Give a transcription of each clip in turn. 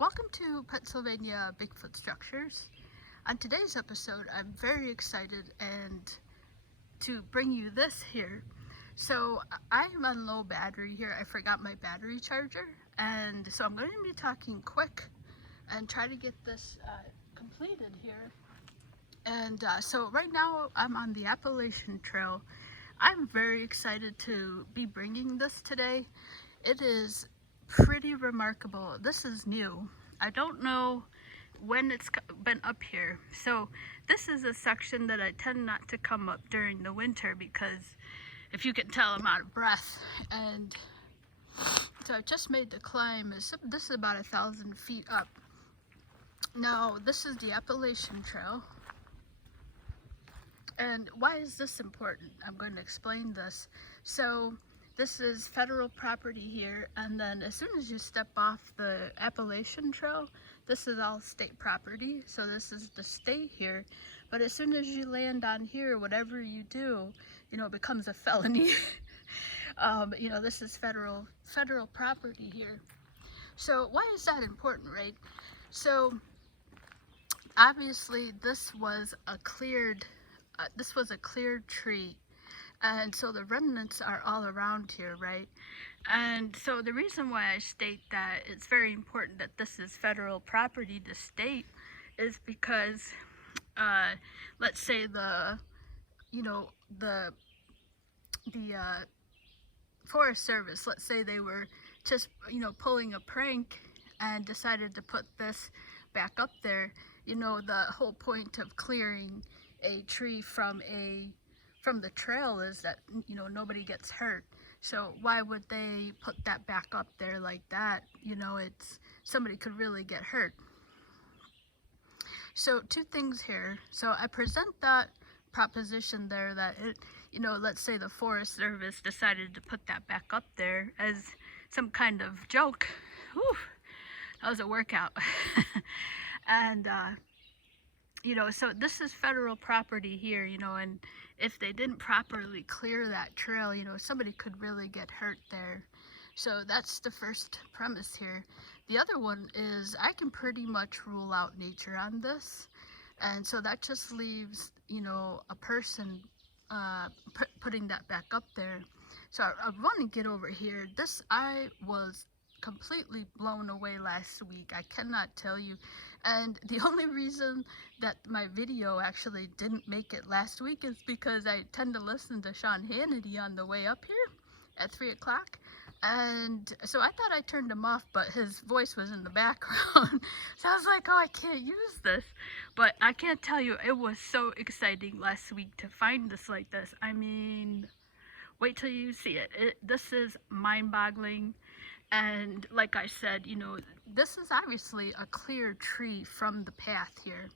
Welcome to Pennsylvania Bigfoot Structures. On today's episode, I'm very excited to bring you this here. So I'm on low battery here. I forgot my battery charger, and so I'm going to be talking quick and try to get this completed here. And so right now I'm on the Appalachian Trail. I'm very excited to be bringing this today. It is pretty remarkable. This is new. I don't know when it's been up here. So this is a section that I tend not to come up during the winter because if you can tell, I'm out of breath. And so I just made the climb. This is about 1,000 feet up. Now this is the Appalachian Trail. And why is this important? I'm going to explain this. So this is federal property here, and then as soon as you step off the Appalachian Trail, this is all state property. So this is the state here. But as soon as you land on here, whatever you do, it becomes a felony. This is federal property here. So why is that important, right? So obviously this was a cleared tree, and so the remnants are all around here, right? And so the reason why I state that it's very important that this is federal property to state is because let's say the Forest Service, let's say they were just pulling a prank and decided to put this back up there. The whole point of clearing a tree from the trail is that nobody gets hurt. So why would they put that back up there like that? Somebody could really get hurt. So two things here. So I present that proposition there that let's say the Forest Service decided to put that back up there as some kind of joke. Whew, that was a workout. And so this is federal property here, and if they didn't properly clear that trail, somebody could really get hurt there. So that's the first premise here. The other one is I can pretty much rule out nature on this. And so that just leaves, a person putting that back up there. So I want to get over here. I was completely blown away last week. I cannot tell you. And the only reason that my video actually didn't make it last week is because I tend to listen to Sean Hannity on the way up here at 3 o'clock. And so I thought I turned him off, but his voice was in the background. So I was like, oh, I can't use this. But I can't tell you, it was so exciting last week to find this like this. I mean, wait till you see it. This is mind-boggling. And like I said, this is obviously a clear tree from the path here.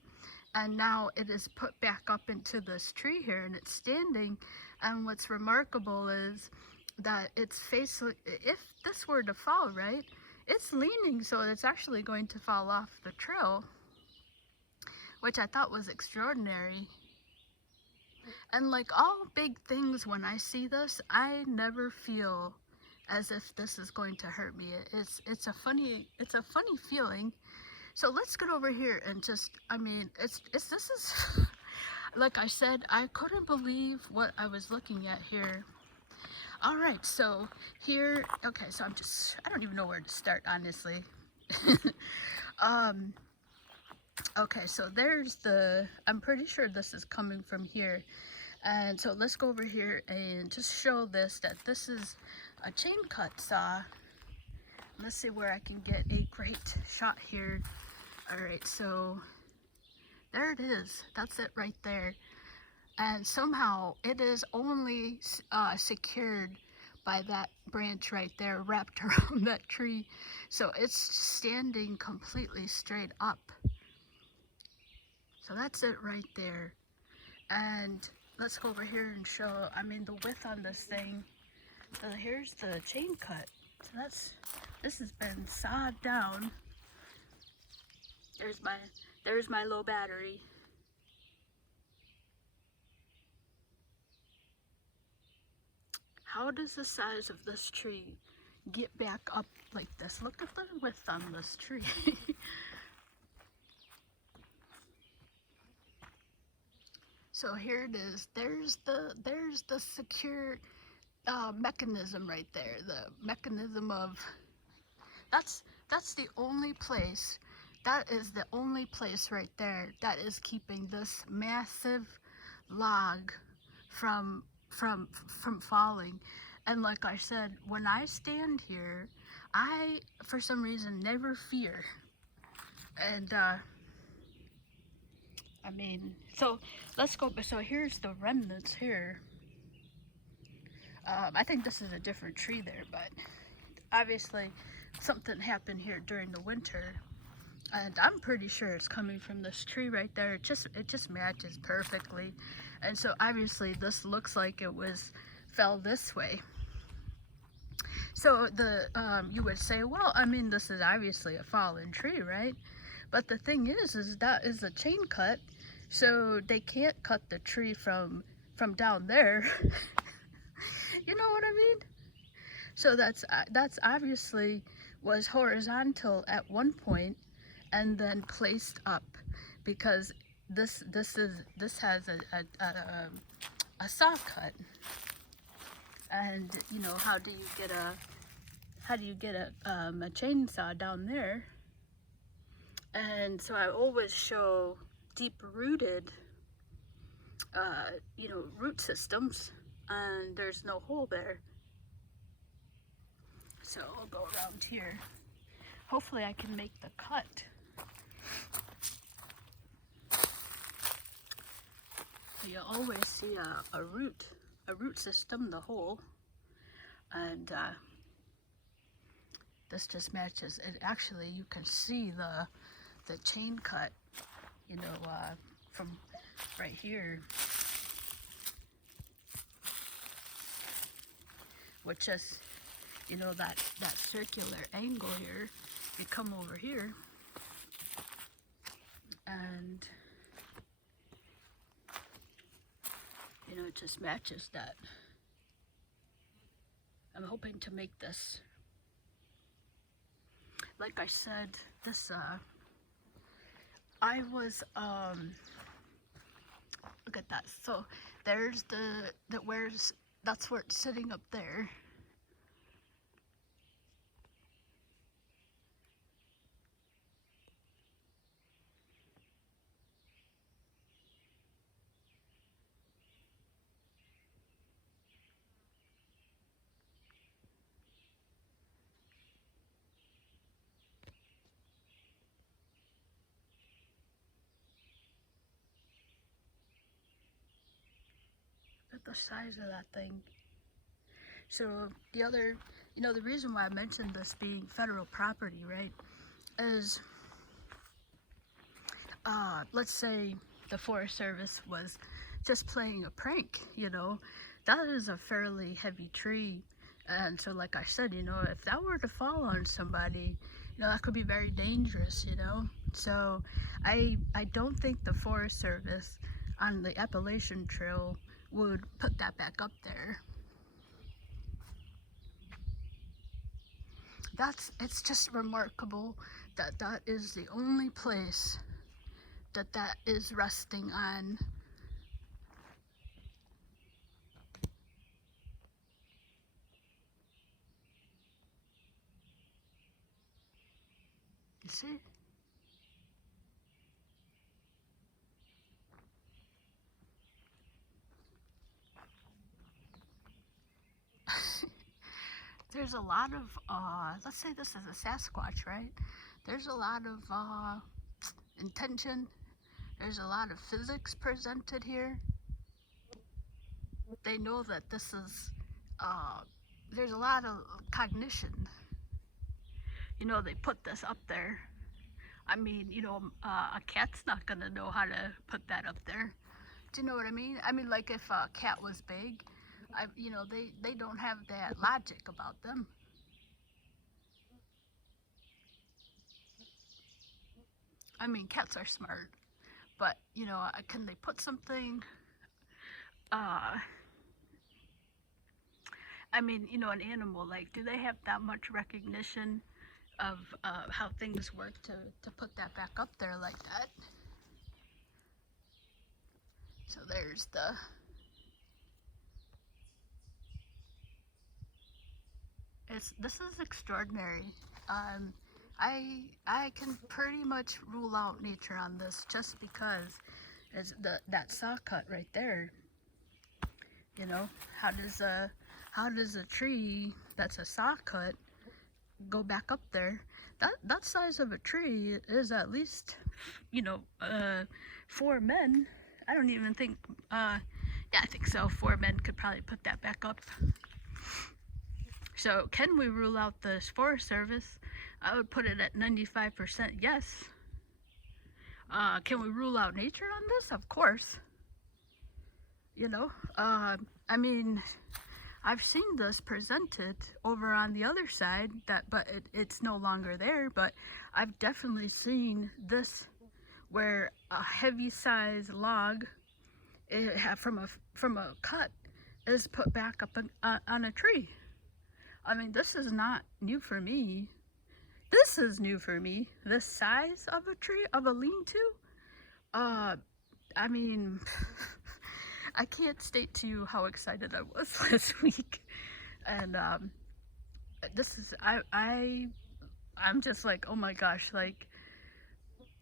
And now it is put back up into this tree here, and it's standing. And what's remarkable is that it's facing, if this were to fall, right, it's leaning, so it's actually going to fall off the trail, which I thought was extraordinary. And like all big things, when I see this, I never feel as if this is going to hurt me. It's a funny feeling. So let's get over here and just, this is like I said, I couldn't believe what I was looking at here. All right, so here, okay, so I don't even know where to start, honestly. Okay, so I'm pretty sure this is coming from here. And so let's go over here and just show that this is a chain cut saw. Let's see where I can get a great shot here. All right, so there it is. That's it right there. And somehow it is only secured by that branch right there, wrapped around that tree. So it's standing completely straight up. So that's it right there. And let's go over here and show, the width on this thing. So here's the chain cut. So this has been sawed down. There's my low battery. How does the size of this tree get back up like this. Look at the width on this tree. So here it is. There's the secure mechanism right there. The mechanism of that's the only place. That is the only place right there that is keeping this massive log from falling. And like I said, when I stand here, I for some reason never fear. And I mean, so let's go. So here's the remnants here. I think this is a different tree there, but obviously something happened here during the winter, and I'm pretty sure it's coming from this tree right there. It just matches perfectly. And so obviously this looks like it fell this way. So you would say, well, I mean, this is obviously a fallen tree, right? But the thing is that is a chain cut, so they can't cut the tree from down there. You know what I mean? So that's obviously was horizontal at one point and then placed up, because this has a saw cut. And you know, how do you get a chainsaw down there? And so I always show deep rooted you know, root systems, and there's no hole there. So I'll go around here. Hopefully I can make the cut. You always see a root system, the hole, and this just matches it. Actually, you can see the chain cut, you know, from right here, which is, you know, that circular angle here. You come over here, and you know, it just matches that. I'm hoping to make this, like I said, this I was look at that. So there's that's where it's sitting up there. At the size of that thing. So the other, you know, the reason why I mentioned this being federal property, right, is let's say the Forest Service was just playing a prank, you know, that is a fairly heavy tree. And so like I said, you know, if that were to fall on somebody, you know, that could be very dangerous, you know. So I don't think the Forest Service on the Appalachian Trail would put that back up there. It's just remarkable that that is the only place that is resting on. You see? There's a lot of, let's say this is a Sasquatch, right? There's a lot of intention. There's a lot of physics presented here. They know that this is, there's a lot of cognition. You know, they put this up there. I mean, you know, a cat's not gonna know how to put that up there. Do you know what I mean? I mean, like if a cat was big, you know, they don't have that logic about them. I mean, cats are smart, but you know, can they put something? I mean, you know, an animal, like, do they have that much recognition of how things work to put that back up there like that? So there's the, this is extraordinary. Um, I can pretty much rule out nature on this just because it's that saw cut right there. You know, how does a tree that's a saw cut go back up there? That size of a tree is at least, you know, 4 men. I don't even think, yeah, I think so. 4 men could probably put that back up. So can we rule out the Forest Service? I would put it at 95% yes. Can we rule out nature on this? Of course. You know, I mean, I've seen this presented over on the other side, but it's no longer there. But I've definitely seen this where a heavy size log from a cut is put back up on a tree. I mean, this is not new for me. This is new for me. This size of a tree, of a lean-to. I mean, I can't state to you how excited I was last week. And this is, I'm just like, oh my gosh, like,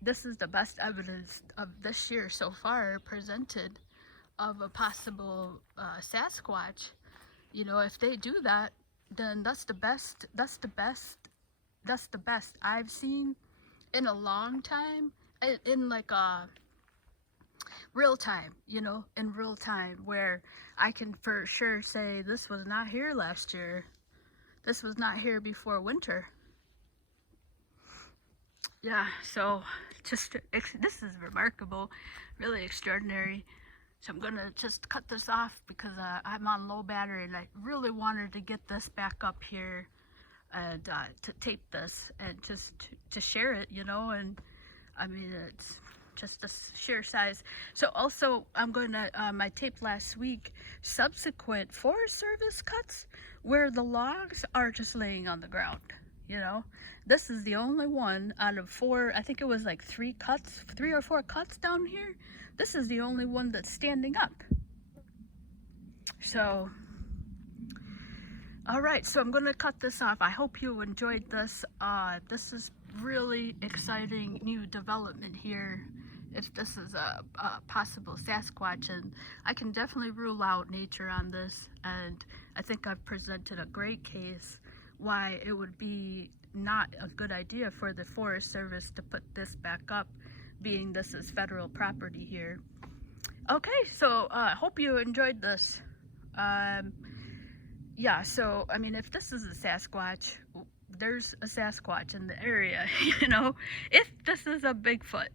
this is the best evidence of this year so far presented of a possible Sasquatch. You know, if they do that, then that's the best I've seen in a long time, in like a real time, you know, in real time, where I can for sure say this was not here last year, this was not here before winter. Yeah, so just, this is remarkable, really extraordinary. So I'm gonna just cut this off because I'm on low battery and I really wanted to get this back up here and to tape this and just to share it, you know. And I mean, it's just a sheer size. So also, I'm gonna, I taped last week subsequent Forest Service cuts where the logs are just laying on the ground, you know. This is the only one out of 4, I think it was like 3 or 4 cuts down here. This is the only one that's standing up. So, all right, so I'm going to cut this off. I hope you enjoyed this. This is really exciting new development here. If this is a possible Sasquatch, and I can definitely rule out nature on this, and I think I've presented a great case why it would be not a good idea for the Forest Service to put this back up, being this is federal property here. Okay, so I hope you enjoyed this. Yeah, so I mean, if this is a Sasquatch, there's a Sasquatch in the area, you know. If this is a Bigfoot,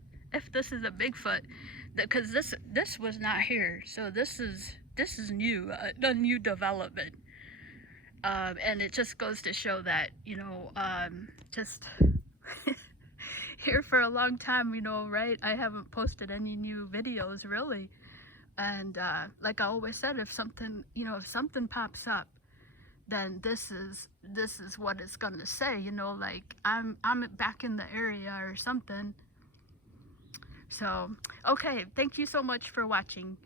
because this was not here, so this is new, a new development. And it just goes to show that, you know, just here for a long time, you know, right? I haven't posted any new videos really. And like I always said, if something, you know, if something pops up, then this is what it's gonna say, you know, like I'm back in the area or something. So, okay, thank you so much for watching.